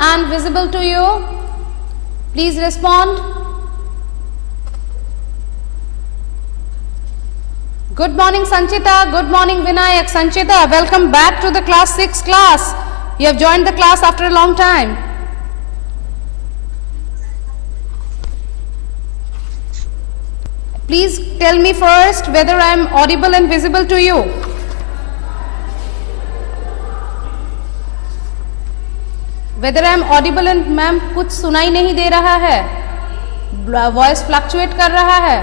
and visible to you? Please respond. Good morning Sanchita, good morning Vinayak. Sanchita, welcome back to the class 6 class. You have joined the class after a long time. Please tell me first whether I am audible and visible to you. Whether I am audible and ma'am कुछ सुनाई नहीं दे रहा है, voice fluctuate कर रहा है.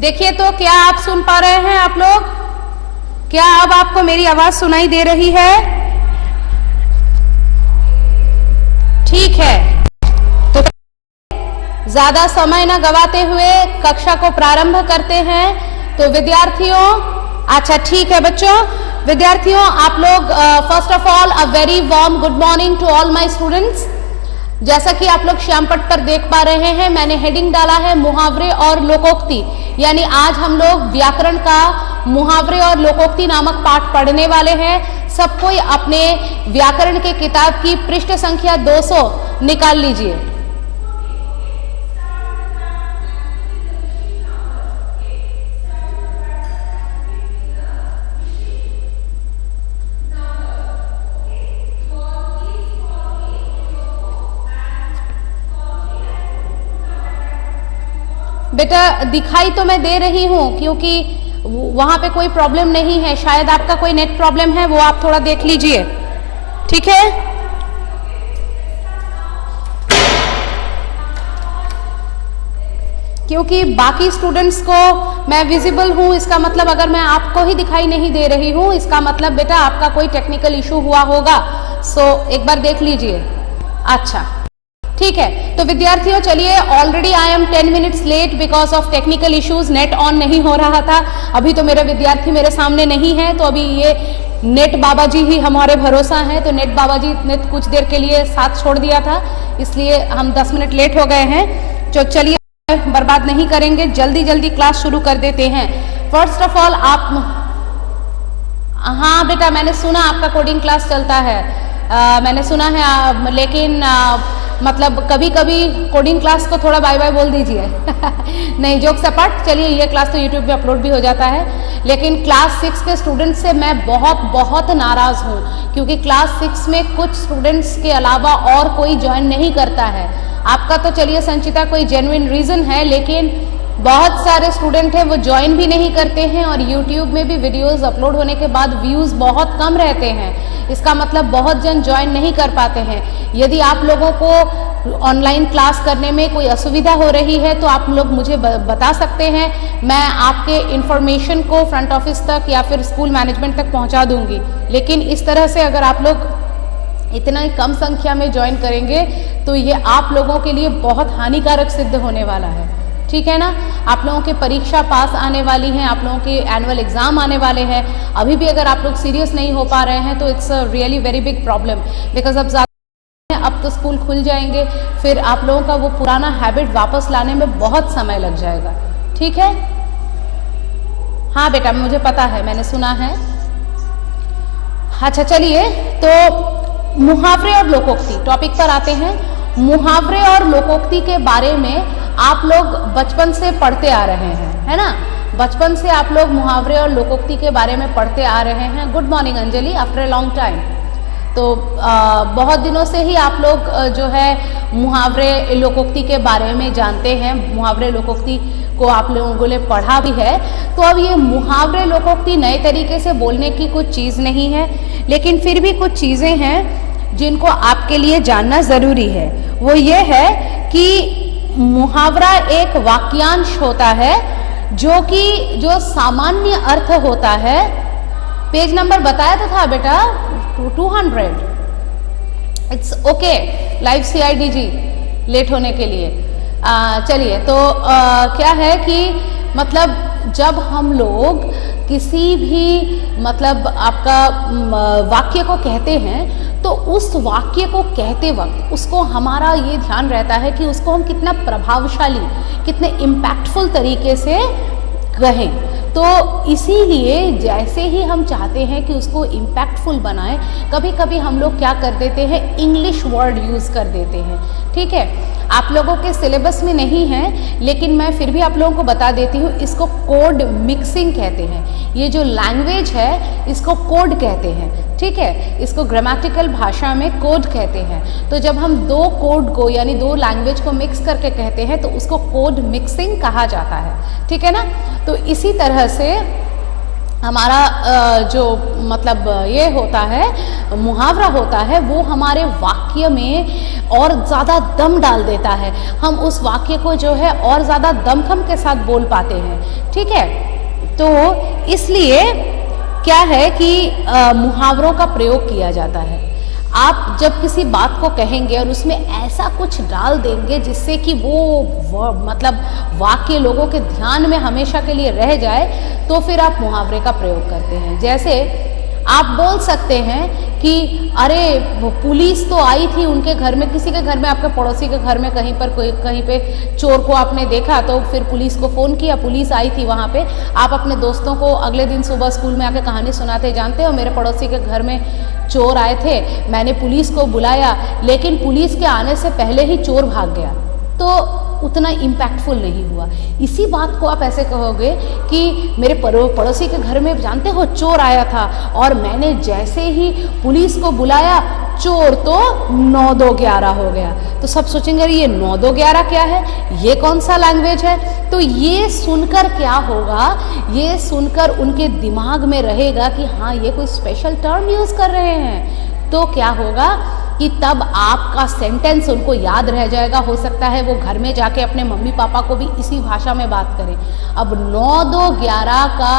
देखिए तो क्या आप सुन पा रहे हैं आप लोग? क्या अब आपको मेरी आवाज सुनाई दे रही है? ठीक है, तो ज्यादा समय न गवाते हुए कक्षा को प्रारंभ करते हैं. तो विद्यार्थियों, अच्छा ठीक है बच्चों, विद्यार्थियों आप लोग first of all a very warm good morning to all my students. जैसा कि आप लोग श्यामपट पर देख पा रहे हैं, मैंने हेडिंग डाला है मुहावरे और लोकोक्ति. यानी आज हम लोग व्याकरण का मुहावरे और लोकोक्ति नामक पाठ पढ़ने वाले हैं. सब कोई अपने व्याकरण के किताब की पृष्ठ संख्या 200 निकाल लीजिए. बेटा दिखाई तो मैं दे रही हूं क्योंकि वहां पे कोई प्रॉब्लम नहीं है. शायद आपका कोई नेट प्रॉब्लम है, वो आप थोड़ा देख लीजिए. ठीक है, क्योंकि बाकी स्टूडेंट्स को मैं विजिबल हूं, इसका मतलब अगर मैं आपको ही दिखाई नहीं दे रही हूं, इसका मतलब बेटा आपका कोई टेक्निकल इशू हुआ होगा. सो एक बार देख लीजिए. अच्छा ठीक है, तो विद्यार्थियों चलिए, already I am 10 minutes late because of technical issues. Net on नहीं हो रहा था. अभी तो मेरे विद्यार्थी मेरे सामने नहीं है, तो अभी ये नेट बाबा जी ही हमारे भरोसा हैं. तो नेट बाबा जी ने कुछ देर के लिए साथ छोड़ दिया था, इसलिए हम 10 मिनट लेट हो गए हैं. तो चलिए बर्बाद नहीं करेंगे, जल्दी जल्दी क्लास शुरू कर देते हैं. फर्स्ट ऑफ ऑल आप, हाँ बेटा मैंने सुना आपका कोडिंग क्लास चलता है, मैंने सुना है, लेकिन मतलब कभी कभी कोडिंग क्लास को थोड़ा बाय बाय बोल दीजिए. नहीं जोक सपाट, चलिए ये क्लास तो यूट्यूब पे अपलोड भी हो जाता है. लेकिन क्लास 6 के स्टूडेंट्स से मैं बहुत बहुत नाराज़ हूँ, क्योंकि क्लास 6 में कुछ स्टूडेंट्स के अलावा और कोई ज्वाइन नहीं करता है. आपका तो चलिए संचिता कोई जेन्युइन रीज़न है, लेकिन बहुत सारे स्टूडेंट हैं वो ज्वाइन भी नहीं करते हैं, और यूट्यूब में भी वीडियोस अपलोड होने के बाद व्यूज़ बहुत कम रहते हैं. इसका मतलब बहुत जन ज्वाइन नहीं कर पाते हैं. यदि आप लोगों को ऑनलाइन क्लास करने में कोई असुविधा हो रही है तो आप लोग मुझे बता सकते हैं. मैं आपके इन्फॉर्मेशन को फ्रंट ऑफिस तक या फिर स्कूल मैनेजमेंट तक पहुंचा दूंगी. लेकिन इस तरह से अगर आप लोग इतना ही कम संख्या में ज्वाइन करेंगे तो ये आप लोगों के लिए बहुत हानिकारक सिद्ध होने वाला है. ठीक है ना, आप लोगों की परीक्षा पास आने वाली हैं, आप लोगों के एनुअल एग्जाम आने वाले हैं. अभी भी अगर आप लोग सीरियस नहीं हो पा रहे हैं तो it's a really very big problem, because अब तो स्कूल खुल जाएंगे, फिर आप लोगों का वो पुराना हैबिट वापस लाने में बहुत समय लग जाएगा. ठीक है, हाँ बेटा मुझे पता है, मैंने सुना है. अच्छा चलिए, तो मुहावरे और लोकोक्ति टॉपिक पर आते हैं. मुहावरे और लोकोक्ति के बारे में आप लोग बचपन से पढ़ते आ रहे हैं, है ना. बचपन से आप लोग मुहावरे और लोकोक्ति के बारे में पढ़ते आ रहे हैं. Good morning Anjali, after a long time. तो बहुत दिनों से ही आप लोग जो है मुहावरे लोकोक्ति के बारे में जानते हैं. मुहावरे लोकोक्ति को आप लोगों ने पढ़ा भी है. तो अब ये मुहावरे लोकोक्ति नए तरीके से बोलने की कुछ चीज़ नहीं है, लेकिन फिर भी कुछ चीज़ें हैं जिनको आपके लिए जानना ज़रूरी है. वो ये है कि मुहावरा एक वाक्यांश होता है जो सामान्य अर्थ होता है. पेज नंबर बताया तो था बेटा 200. It's okay, live CIDG late होने के लिए. चलिए, तो क्या है कि मतलब जब हम लोग किसी भी मतलब आपका वाक्य को कहते हैं तो उस वाक्य को कहते वक्त उसको हमारा ये ध्यान रहता है कि उसको हम कितना प्रभावशाली, कितने इम्पैक्टफुल तरीके से कहें। तो इसीलिए जैसे ही हम चाहते हैं कि उसको इम्पैक्टफुल बनाएं, कभी कभी हम लोग क्या कर देते हैं, इंग्लिश वर्ड यूज़ कर देते हैं। ठीक है, आप लोगों के सिलेबस में नहीं है, लेकिन मैं फिर भी आप लोगों को बता देती हूँ, इसको कोड मिक्सिंग कहते हैं। ये जो लैंग्वेज है इसको कोड कहते हैं। ठीक है, इसको ग्रामेटिकल भाषा में कोड कहते हैं। तो जब हम दो कोड को यानी दो लैंग्वेज को मिक्स करके कहते हैं तो उसको कोड मिक्सिंग कहा जाता है। ठीक है ना। तो इसी तरह से हमारा जो मतलब ये होता है, मुहावरा होता है, वो हमारे वाक्य में और ज़्यादा दम डाल देता है। हम उस वाक्य को जो है और ज़्यादा दमखम के साथ बोल पाते हैं। ठीक है, तो इसलिए क्या है कि मुहावरों का प्रयोग किया जाता है। आप जब किसी बात को कहेंगे और उसमें ऐसा कुछ डाल देंगे जिससे कि वो मतलब वाक्य लोगों के ध्यान में हमेशा के लिए रह जाए, तो फिर आप मुहावरे का प्रयोग करते हैं। जैसे आप बोल सकते हैं कि अरे वो पुलिस तो आई थी उनके घर में, किसी के घर में, आपके पड़ोसी के घर में कहीं पे चोर को आपने देखा तो फिर पुलिस को फ़ोन किया, पुलिस आई थी वहाँ पे। आप अपने दोस्तों को अगले दिन सुबह स्कूल में आके कहानी सुनाते, जानते हो मेरे पड़ोसी के घर में चोर आए थे, मैंने पुलिस को बुलाया, लेकिन पुलिस के आने से पहले ही चोर भाग गया। तो उतना इम्पैक्टफुल नहीं हुआ। इसी बात को आप ऐसे कहोगे कि मेरे पड़ोसी के घर में जानते हो चोर आया था और मैंने जैसे ही पुलिस को बुलाया चोर तो 9-2-11 हो गया। तो सब सोचेंगे अरे ये 9-2-11 क्या है, ये कौन सा लैंग्वेज है। तो ये सुनकर क्या होगा, ये सुनकर उनके दिमाग में रहेगा कि हाँ ये कोई स्पेशल टर्म यूज़ कर रहे हैं। तो क्या होगा कि तब आपका सेंटेंस उनको याद रह जाएगा। हो सकता है वो घर में जाके अपने मम्मी पापा को भी इसी भाषा में बात करें। अब 9-2-11 का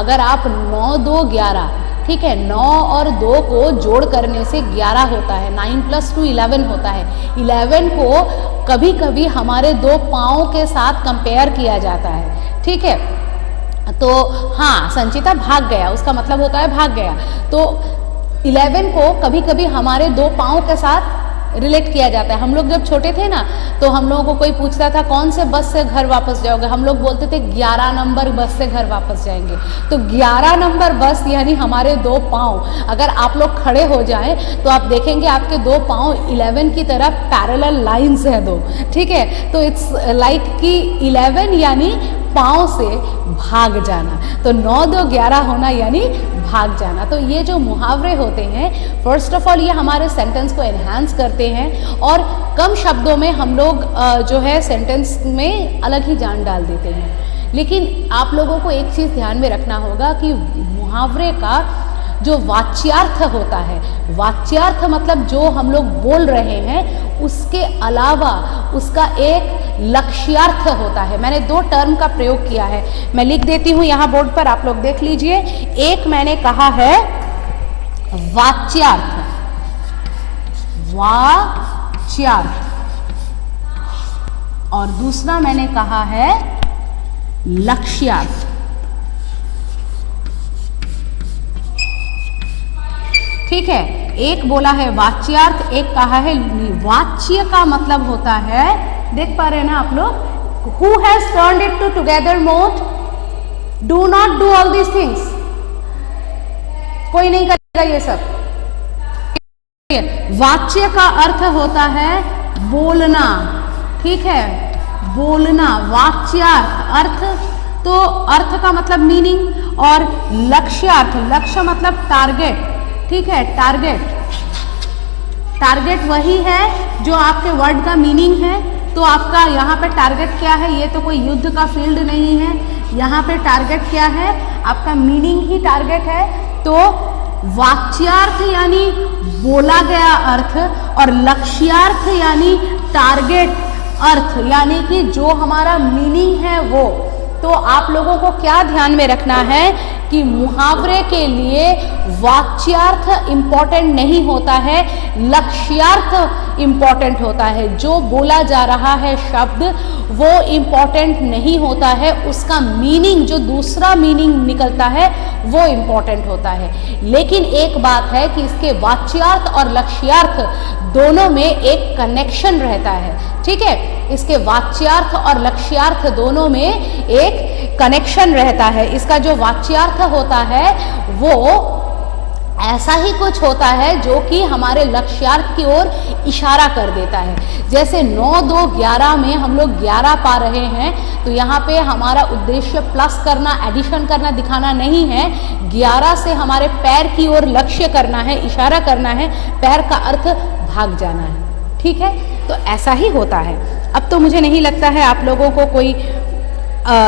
अगर आप 9-2-11, ठीक है, 9 और 2 को जोड़ करने से 11 होता है, 9 + 2 11 होता है। 11 को कभी कभी हमारे 2 पाँव के साथ कंपेयर किया जाता है। ठीक है, तो हाँ संचिता भाग गया, उसका मतलब होता है भाग गया। तो 11 को कभी कभी हमारे 2 पाँव के साथ रिलेट किया जाता है। हम लोग जब छोटे थे ना, तो हम लोगों को कोई पूछता था कौन से बस से घर वापस जाओगे, हम लोग बोलते थे 11 नंबर बस से घर वापस जाएंगे। तो 11 नंबर बस यानी हमारे 2 पाँव, अगर आप लोग खड़े हो जाएं तो आप देखेंगे आपके 2 पाँव 11 की तरह पैरेलल लाइंस है 2। ठीक है, तो इट्स लाइक कि 11 यानी पाँव से भाग जाना, तो 9-2-11 होना यानी भाग जाना। तो ये जो मुहावरे होते हैं, फर्स्ट ऑफ ऑल ये हमारे सेंटेंस को एनहांस करते हैं और कम शब्दों में हम लोग जो है सेंटेंस में अलग ही जान डाल देते हैं। लेकिन आप लोगों को एक चीज़ ध्यान में रखना होगा कि मुहावरे का जो वाच्यार्थ होता है, वाच्यार्थ मतलब जो हम लोग बोल रहे हैं उसके अलावा उसका एक लक्ष्यार्थ होता है। मैंने 2 टर्म का प्रयोग किया है, मैं लिख देती हूँ यहाँ बोर्ड पर, आप लोग देख लीजिए। एक मैंने कहा है वाच्यार्थ, वाच्यार्थ, और दूसरा मैंने कहा है लक्ष्यार्थ। ठीक है, एक बोला है वाच्यार्थ, एक कहा है वाच्य का मतलब होता है, देख पा रहे हैं ना आप लोग, who has turned it to together mode, do not do all these things, कोई नहीं करेगा ये सब। वाच्य का अर्थ होता है बोलना। ठीक है, बोलना, वाच्यार्थ अर्थ, तो अर्थ का मतलब मीनिंग, और लक्ष्यार्थ, लक्ष्य मतलब टारगेट। ठीक है, टारगेट, टारगेट वही है जो आपके वर्ड का मीनिंग है। तो आपका यहाँ पे टारगेट क्या है, ये तो कोई युद्ध का फील्ड नहीं है, यहाँ पे टारगेट क्या है, आपका मीनिंग ही टारगेट है। तो वाच्यार्थ यानी बोला गया अर्थ, और लक्ष्यार्थ यानी टारगेट अर्थ, यानी कि जो हमारा मीनिंग है वो। तो आप लोगों को क्या ध्यान में रखना है कि मुहावरे के लिए वाच्यार्थ इंपॉर्टेंट नहीं होता है, लक्ष्यार्थ इंपॉर्टेंट होता है। जो बोला जा रहा है शब्द वो इंपॉर्टेंट नहीं होता है, उसका मीनिंग, जो दूसरा मीनिंग निकलता है वो इंपॉर्टेंट होता है। लेकिन एक बात है कि इसके वाच्यार्थ और लक्ष्यार्थ दोनों में एक कनेक्शन रहता है, ठीक है। इसके वाच्यार्थ और लक्ष्यार्थ दोनों में एक कनेक्शन रहता है। इसका जो वाच्यार्थ होता है वो ऐसा ही कुछ होता है जो कि हमारे लक्ष्यार्थ की ओर इशारा कर देता है। जैसे 9, 2, 11 में हम लोग 11 पा रहे हैं, तो यहाँ पे हमारा उद्देश्य प्लस करना, एडिशन करना, दिखाना नहीं है। 11 से हमारे पैर की ओर लक्ष्य करना है, इशारा करना है, पैर का अर्थ भाग जाना है, ठीक है। तो ऐसा ही होता है। अब तो मुझे नहीं लगता है आप लोगों को कोई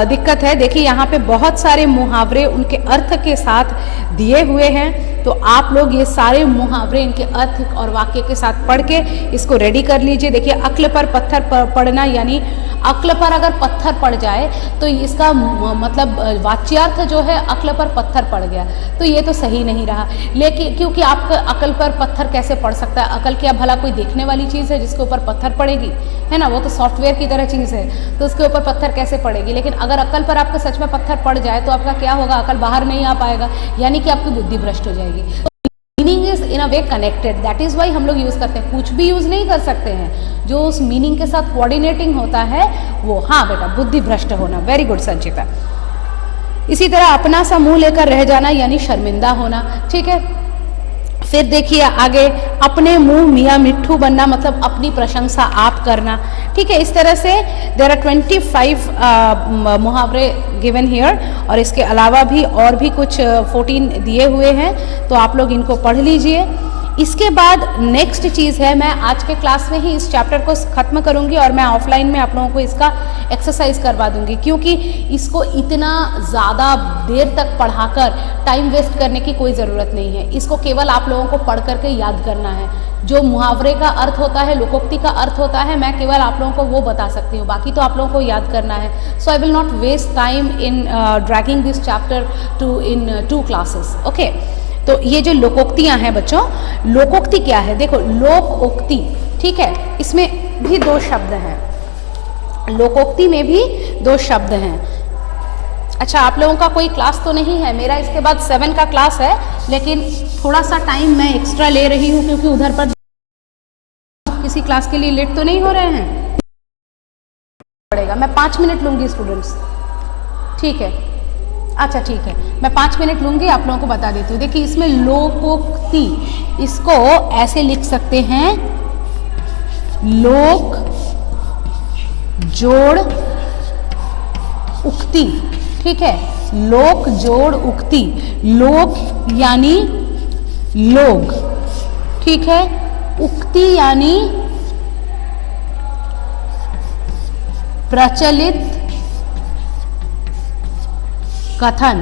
दिक्कत है। देखिए यहाँ पे बहुत सारे मुहावरे उनके अर्थ के साथ दिए हुए हैं, तो आप लोग ये सारे मुहावरे इनके अर्थ और वाक्य के साथ पढ़ के इसको रेडी कर लीजिए। देखिए अक्ल पर पत्थर पड़ना, यानी अक्ल पर अगर पत्थर पड़ जाए तो इसका मतलब वाच्यार्थ जो है अक्ल पर पत्थर पड़ गया, तो ये तो सही नहीं रहा। लेकिन क्योंकि आपका अक्ल पर पत्थर कैसे पड़ सकता है? अक्ल क्या भला कोई देखने वाली चीज़ है जिसके ऊपर पत्थर पड़ेगी, है ना? वो तो सॉफ्टवेयर की तरह चीज़ है, तो उसके ऊपर पत्थर कैसे पड़ेगी। लेकिन अगर अक्ल पर आपका सच में पत्थर पड़ जाए तो आपका क्या होगा? अक्ल बाहर नहीं आ पाएगा, यानी कि आपकी बुद्धि भ्रष्ट हो जाएगी। Meaning is in a way connected, that is why हम लोग यूज करते हैं। कुछ भी यूज नहीं कर सकते हैं जो उस मीनिंग के साथ कोऑर्डिनेटिंग होता है वो। हाँ बेटा, बुद्धि भ्रष्ट होना, वेरी गुड संचिता। इसी तरह अपना सा मुंह लेकर रह जाना यानी शर्मिंदा होना, ठीक है। फिर देखिए आगे, अपने मुंह मियाँ मिट्ठू बनना, मतलब अपनी प्रशंसा आप करना, ठीक है। इस तरह से देयर आर 25 मुहावरे गिवन हियर, और इसके अलावा भी और भी कुछ 14 दिए हुए हैं, तो आप लोग इनको पढ़ लीजिए। इसके बाद नेक्स्ट चीज़ है, मैं आज के क्लास में ही इस चैप्टर को ख़त्म करूंगी और मैं ऑफलाइन में आप लोगों को इसका एक्सरसाइज करवा दूंगी, क्योंकि इसको इतना ज़्यादा देर तक पढ़ाकर टाइम वेस्ट करने की कोई ज़रूरत नहीं है। इसको केवल आप लोगों को पढ़ करके याद करना है। जो मुहावरे का अर्थ होता है, लोकोक्ति का अर्थ होता है, मैं केवल आप लोगों को वो बता सकती हूँ, बाकी तो आप लोगों को याद करना है। So I will not waste time in dragging this chapter in 2 classes, okay. तो ये जो लोकोक्तियाँ हैं बच्चों, लोकोक्ति क्या है? देखो लोकोक्ति, ठीक है, इसमें भी 2 शब्द हैं, लोकोक्ति में भी 2 शब्द हैं। अच्छा, आप लोगों का कोई क्लास तो नहीं है, मेरा इसके बाद 7 का क्लास है, लेकिन थोड़ा सा टाइम मैं एक्स्ट्रा ले रही हूँ क्योंकि उधर पर किसी क्लास के लिए लेट तो नहीं हो रहे हैं, पड़ेगा। मैं 5 मिनट लूँगी स्टूडेंट्स, ठीक है। अच्छा ठीक है, मैं 5 मिनट लूँगी, आप लोगों को बता देती हूँ। देखिए इसमें लोकोक्ति, इसको ऐसे लिख सकते हैं, लोक जोड़ उक्ति, ठीक है। लोक जोड़ उक्ति, लोक यानी लोग, ठीक है, उक्ति यानी प्रचलित कथन,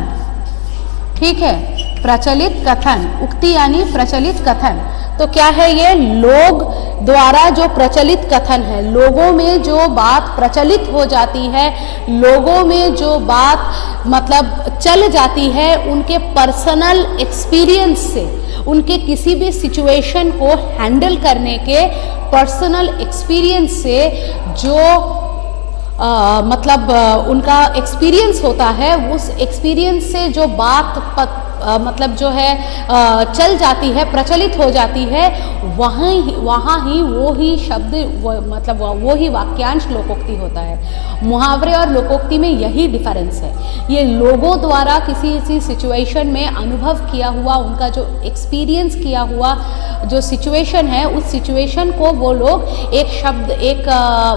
ठीक है, प्रचलित कथन, उक्ति यानी प्रचलित कथन। तो क्या है ये? लोग द्वारा जो प्रचलित कथन है, लोगों में जो बात प्रचलित हो जाती है, लोगों में जो बात मतलब चल जाती है, उनके पर्सनल एक्सपीरियंस से, उनके किसी भी सिचुएशन को हैंडल करने के पर्सनल एक्सपीरियंस से जो मतलब उनका एक्सपीरियंस होता है, उस एक्सपीरियंस से जो बात मतलब जो है चल जाती है, प्रचलित हो जाती है, वहाँ ही वो ही शब्द मतलब वो ही वाक्यांश लोकोक्ति होता है। मुहावरे और लोकोक्ति में यही डिफरेंस है। ये लोगों द्वारा किसी सिचुएशन में अनुभव किया हुआ, उनका जो एक्सपीरियंस किया हुआ जो सिचुएशन है, उस सिचुएशन को वो लोग एक शब्द, एक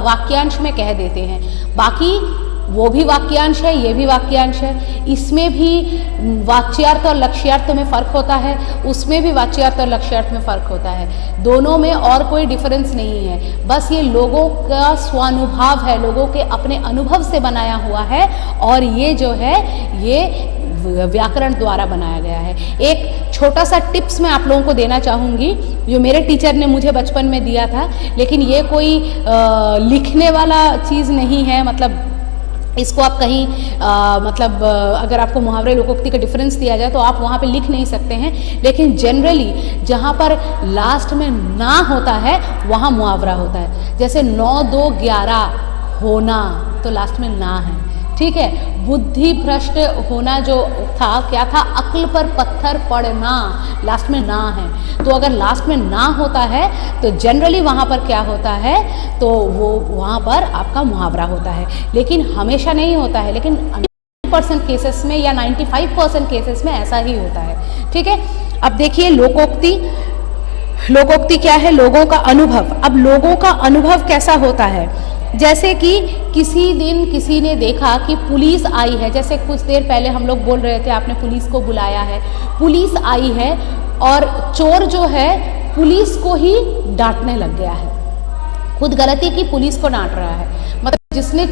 वाक्यांश में कह देते हैं। बाकी वो भी वाक्यांश है, ये भी वाक्यांश है। इसमें भी वाच्यार्थ और लक्ष्यार्थ में फ़र्क होता है, उसमें भी वाच्यार्थ और लक्ष्यार्थ में फ़र्क होता है। दोनों में और कोई डिफरेंस नहीं है, बस ये लोगों का स्वानुभव है, लोगों के अपने अनुभव से बनाया हुआ है, और ये जो है ये व्याकरण द्वारा बनाया गया है। एक छोटा सा टिप्स मैं आप लोगों को देना चाहूँगी, जो मेरे टीचर ने मुझे बचपन में दिया था, लेकिन ये कोई लिखने वाला चीज़ नहीं है, मतलब इसको आप कहीं मतलब अगर आपको मुहावरे लोकोक्ति का डिफरेंस दिया जाए तो आप वहाँ पे लिख नहीं सकते हैं, लेकिन जनरली जहाँ पर लास्ट में ना होता है वहाँ मुहावरा होता है। जैसे 9 2 11 होना, तो लास्ट में ना है, ठीक है। बुद्धि भ्रष्ट होना जो था, क्या था, अक्ल पर पत्थर पड़ना, लास्ट में ना है। तो अगर लास्ट में ना होता है तो जनरली वहाँ पर क्या होता है, तो वो वहाँ पर आपका मुहावरा होता है, लेकिन हमेशा नहीं होता है, लेकिन 90% केसेस में या 95% केसेस में ऐसा ही होता है, ठीक है। अब देखिए लोकोक्ति, लोकोक्ति क्या है, लोगों का अनुभव। अब लोगों का अनुभव कैसा होता है, जैसे कि किसी दिन किसी ने देखा कि पुलिस आई है, जैसे कुछ देर पहले हम लोग बोल रहे थे, आपने पुलिस को बुलाया है, पुलिस आई है और चोर जो है पुलिस को ही डांटने लग गया है, खुद गलती की पुलिस को डांट रहा है। मतलब जिसने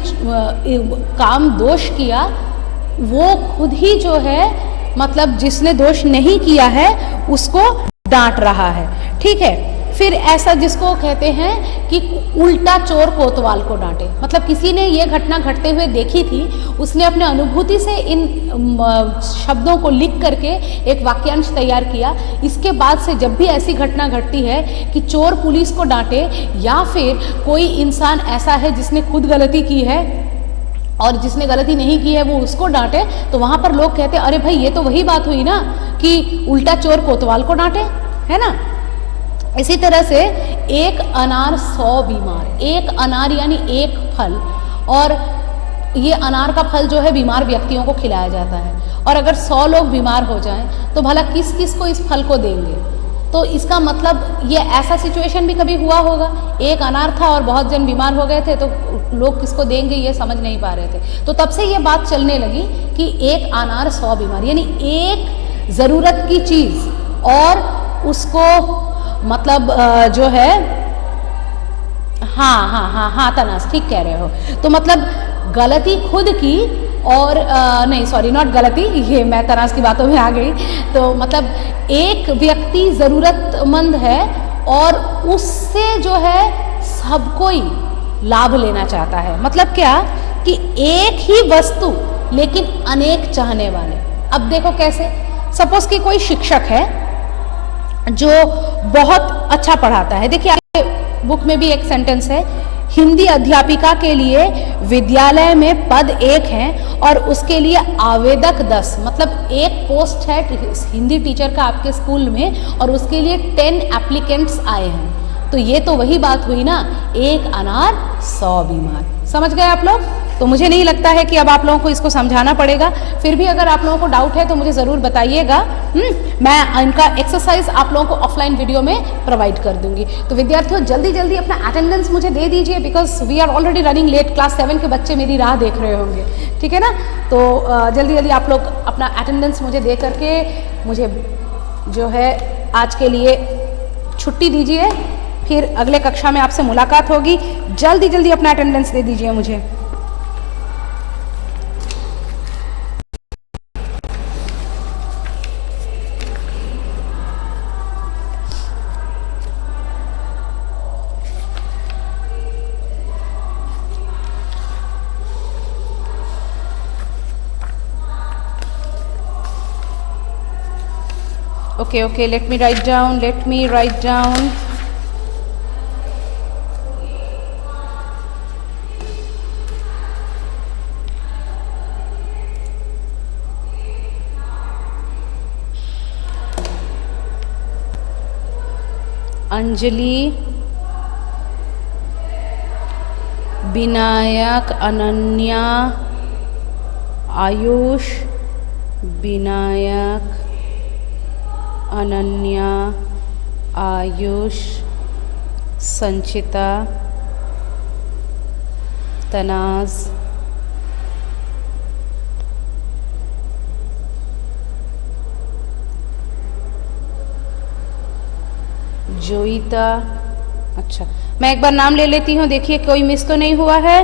काम दोष किया वो खुद ही जो है, मतलब जिसने दोष नहीं किया है उसको डांट रहा है, ठीक है। फिर ऐसा जिसको कहते हैं कि उल्टा चोर कोतवाल को डांटे, मतलब किसी ने ये घटना घटते हुए देखी थी, उसने अपने अनुभूति से इन शब्दों को लिख करके एक वाक्यांश तैयार किया। इसके बाद से जब भी ऐसी घटना घटती है कि चोर पुलिस को डांटे या फिर कोई इंसान ऐसा है जिसने खुद गलती की है और जिसने गलती नहीं की है वो उसको डांटे, तो वहाँ पर लोग कहते हैं अरे भाई ये तो वही बात हुई ना कि उल्टा चोर कोतवाल को डांटे, है ना। इसी तरह से एक अनार 100 बीमार, एक अनार यानी एक फल, और ये अनार का फल जो है बीमार व्यक्तियों को खिलाया जाता है, और अगर 100 लोग बीमार हो जाएं तो भला किस किस को इस फल को देंगे। तो इसका मतलब ये ऐसा सिचुएशन भी कभी हुआ होगा, एक अनार था और बहुत जन बीमार हो गए थे, तो लोग किसको देंगे ये समझ नहीं पा रहे थे। तो तब से ये बात चलने लगी कि एक अनार 100 बीमार, यानी एक ज़रूरत की चीज़ और उसको मतलब जो है, हाँ तनास, ठीक कह रहे हो। तो मतलब गलती खुद की और नहीं सॉरी नॉट गलती, ये मैं तनास की बातों में आ गई। तो मतलब एक व्यक्ति ज़रूरतमंद है और उससे जो है सब कोई लाभ लेना चाहता है। मतलब क्या कि एक ही वस्तु लेकिन अनेक चाहने वाले। अब देखो कैसे, सपोज कि कोई शिक्षक है जो बहुत अच्छा पढ़ाता है। देखिए आगे बुक में भी एक सेंटेंस है, हिंदी अध्यापिका के लिए विद्यालय में पद 1 है और उसके लिए आवेदक 10, मतलब एक पोस्ट है हिंदी टीचर का आपके स्कूल में और उसके लिए 10 एप्लीकेंट्स आए हैं। तो ये तो वही बात हुई ना, एक अनार 100 बीमार। समझ गए आप लोग? तो मुझे नहीं लगता है कि अब आप लोगों को इसको समझाना पड़ेगा। फिर भी अगर आप लोगों को डाउट है तो मुझे ज़रूर बताइएगा। मैं इनका एक्सरसाइज आप लोगों को ऑफलाइन वीडियो में प्रोवाइड कर दूंगी। तो विद्यार्थियों जल्दी जल्दी अपना अटेंडेंस मुझे दे दीजिए, because we are already running late. Class 7 के बच्चे मेरी राह देख रहे होंगे, ठीक है ना। तो जल्दी जल्दी आप लोग अपना अटेंडेंस मुझे दे करके मुझे जो है आज के लिए छुट्टी दीजिए। फिर अगले कक्षा में आपसे मुलाकात होगी। जल्दी जल्दी अपना अटेंडेंस दे दीजिए मुझे। Okay, let me write down. Anjali, Vinayak, Ananya, Ayush, Vinayak, Ananya, Ayush, Sanchita, Tanaz, Joita. अच्छा, मैं एक बार नाम ले लेती हूँ, देखिए कोई मिस तो नहीं हुआ है।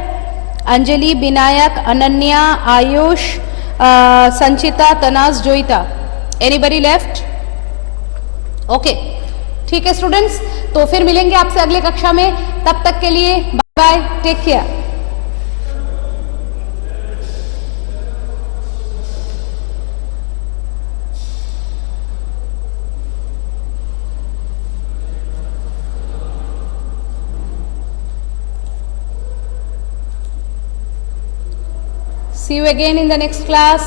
Anjali, Vinayak, Ananya, Ayush, Sanchita, Tanaz, Joita. Anybody left? Okay, ठीक है स्टूडेंट्स, तो फिर मिलेंगे आपसे अगले कक्षा में। तब तक के लिए bye bye, take care. See you again in the next class.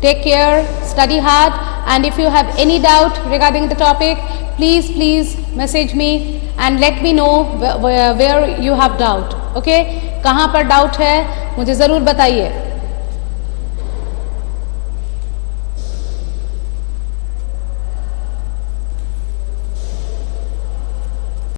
Take care, study hard, and if you have any doubt regarding the topic, please message me and let me know where you have doubt. Okay? कहाँ पर doubt है मुझे ज़रूर बताइए.